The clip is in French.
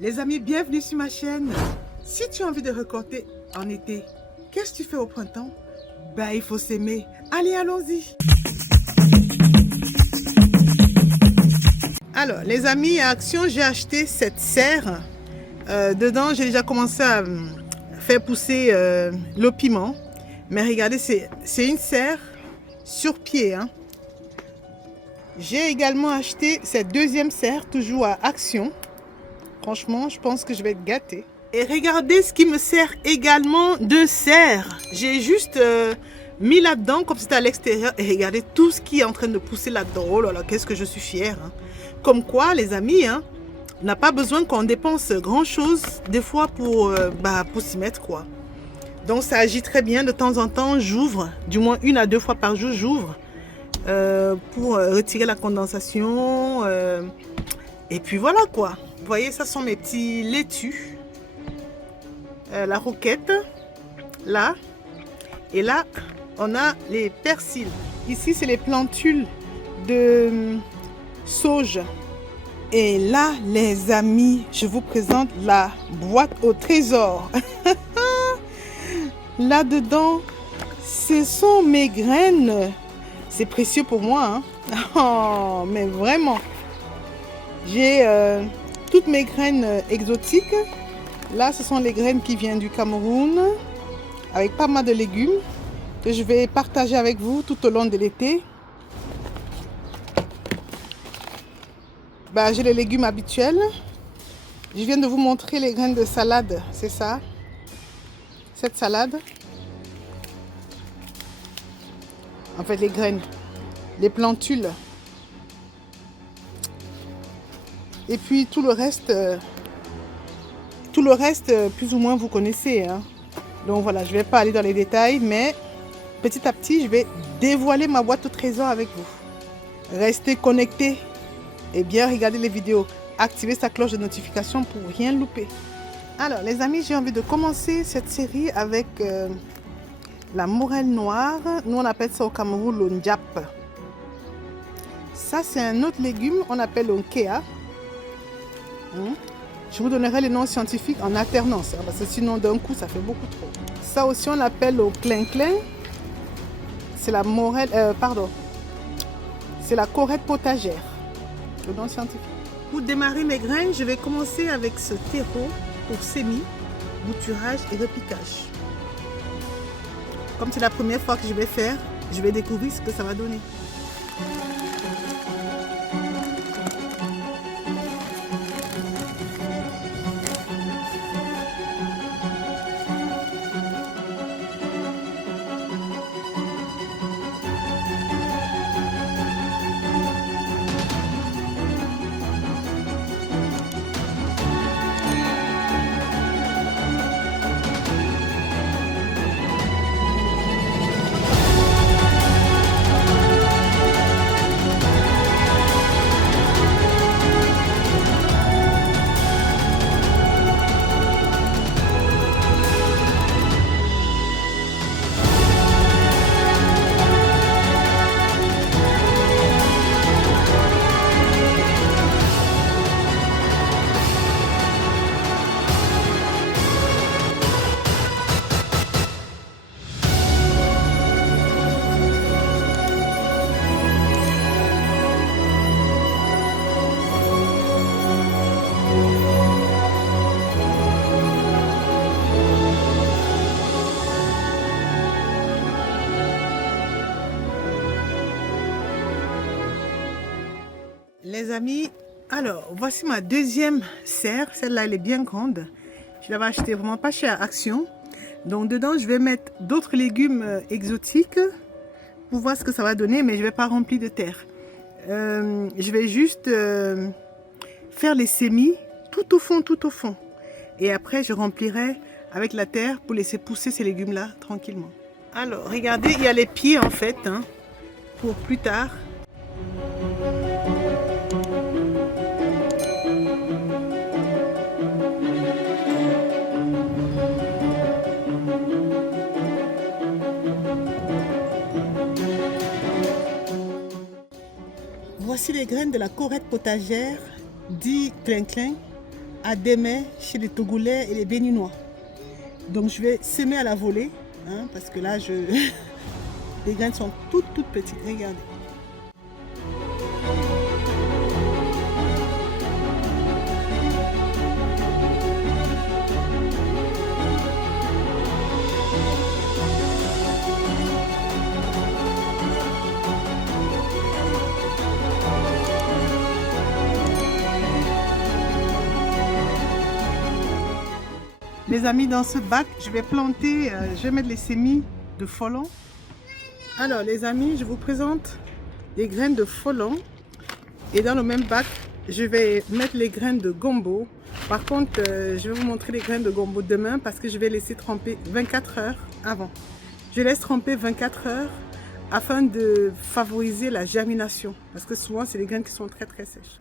Les amis, bienvenue sur ma chaîne. Si tu as envie de récolter en été, qu'est-ce que tu fais au printemps? Ben, il faut s'aimer. Allez, allons-y. Alors, les amis, à Action, j'ai acheté cette serre. Dedans, j'ai déjà commencé à faire pousser le piment. Mais regardez, c'est une serre sur pied. Hein. J'ai également acheté cette deuxième serre, toujours à Action. Franchement, je pense que je vais être gâtée. Et regardez ce qui me sert également de serre. J'ai juste mis là-dedans comme c'était à l'extérieur. Et regardez tout ce qui est en train de pousser là-dedans. Oh là là, qu'est-ce que je suis fière. Hein. Comme quoi, les amis, hein, on n'a pas besoin qu'on dépense grand-chose des fois pour s'y mettre, quoi. Donc ça agit très bien. De temps en temps, j'ouvre, du moins 1 à 2 fois par jour, j'ouvre pour retirer la condensation. Et puis voilà, quoi. Vous voyez, ça sont mes petits laitues. La roquette, là. Et là, on a les persils. Ici, c'est les plantules de sauge. Et là, les amis, je vous présente la boîte au trésor. Là-dedans, ce sont mes graines. C'est précieux pour moi. Hein? Oh, mais vraiment. J'ai toutes mes graines exotiques. Là, ce sont les graines qui viennent du Cameroun. Avec pas mal de légumes que je vais partager avec vous tout au long de l'été. J'ai les légumes habituels. Je viens de vous montrer les graines de salade. C'est ça. Cette salade. En fait, les graines. Les plantules. Et puis tout le reste, plus ou moins, vous connaissez. Hein. Donc voilà, je ne vais pas aller dans les détails, mais petit à petit, je vais dévoiler ma boîte au trésor avec vous. Restez connectés et bien regarder les vidéos. Activez sa cloche de notification pour rien louper. Alors les amis, j'ai envie de commencer cette série avec la morelle noire. Nous, on appelle ça au Cameroun le ndjap. Ça, c'est un autre légume, on appelle le nkea. Je vous donnerai les noms scientifiques en alternance, hein, parce que sinon d'un coup ça fait beaucoup trop. Ça aussi on appelle au clin-clin. C'est la morelle, c'est la corette potagère, le nom scientifique. Pour démarrer mes graines, je vais commencer avec ce terreau pour semis, bouturage et repiquage. Comme c'est la première fois que je vais faire, je vais découvrir ce que ça va donner. Les amis, alors voici ma deuxième serre. Celle-là, elle est bien grande. Je l'avais achetée vraiment pas cher à Action. Donc dedans, je vais mettre d'autres légumes exotiques pour voir ce que ça va donner, mais je ne vais pas remplir de terre. Je vais juste faire les semis tout au fond, tout au fond. Et après, je remplirai avec la terre pour laisser pousser ces légumes-là tranquillement. Alors, regardez, il y a les pieds en fait, hein, pour plus tard. Voici les graines de la corette potagère, dit clin-clin. à Démé chez les Togolais et les Béninois. Donc je vais semer à la volée, hein, parce que là, les graines sont toutes petites. Regardez. Les amis, dans ce bac, je vais planter, je vais mettre les semis de folon. Alors les amis, je vous présente les graines de folon. Et dans le même bac, je vais mettre les graines de gombo. Par contre, je vais vous montrer les graines de gombo demain parce que je vais laisser tremper 24 heures avant. Je laisse tremper 24 heures afin de favoriser la germination. Parce que souvent, c'est les graines qui sont très sèches.